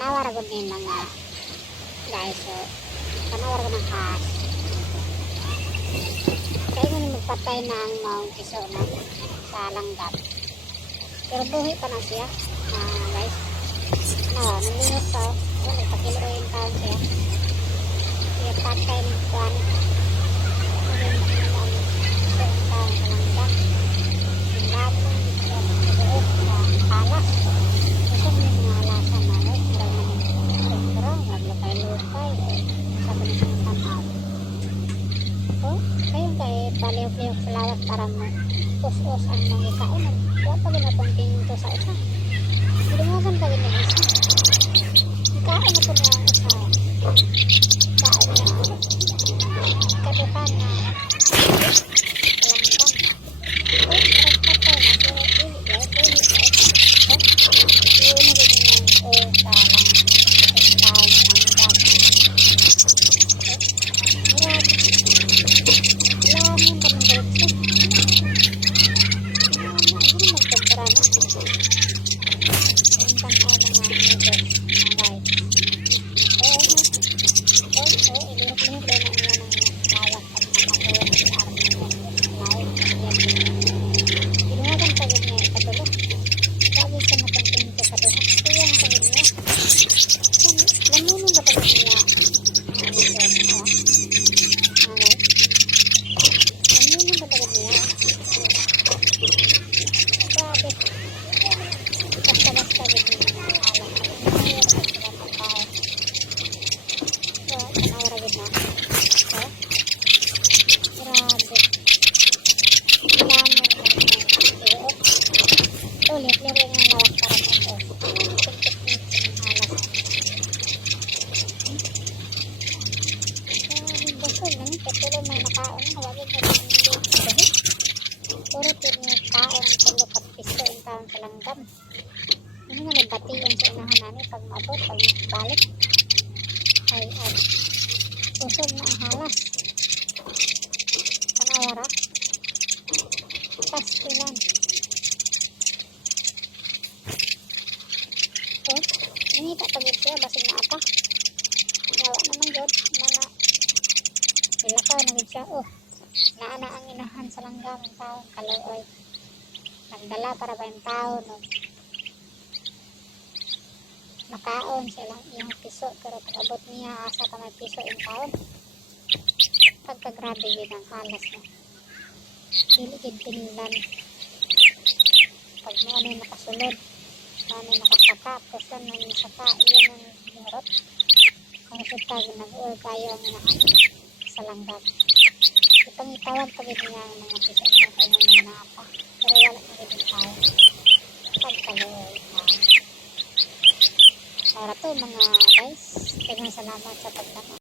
Tanawar ko din mga guys. So, tanawar ko ng has. Kaya nga magpatay na ang maong piso na sa langgam. Pero buhay pa na siya. Guys. Nalingos pa. Nagpakilo yung taon siya. Kaya patay ng kuwan. Baliw-liw selawat para us-us ang mga kain. Kaya pag napunting ito sa isa. Hindi mo kan pag isa. Kain na po niya ang isa. Kain na. Kaduhan na. Kalangkan. Patay na. Pero pili guys. Pili guys. Yun na rin yung talang. Talang. Puro may nakaon, hawagin mo rin yung puro pinakaon ang tulo kat piso yung taon sa langgam. Ano nga nagbati yung sa unahan namin pag maabot, pag balik ay usog na ang halas. Tanawara pastilan. Ini tak pagod siya basig na apa yawa naman yun mana nilakaw na siya. Naana ang inahan sa langgam ang taon kaloy nagdala para ba yung taon makaon sila yung piso pero pag-abot niya asa ka may piso yung taon pagkagrabe yun ang halas mo diligid pinilan pag mo ano yung nakasulod ano yung nakasaka pusan mo yung saka iyan ang lurot kung sutag nag-uol kayo ang inahan sa langgam itong itawag pag niya ang mga piso na kainan ng napa pero wala na rin tayo pagkaloy para to mga guys, salamat sa pagtama.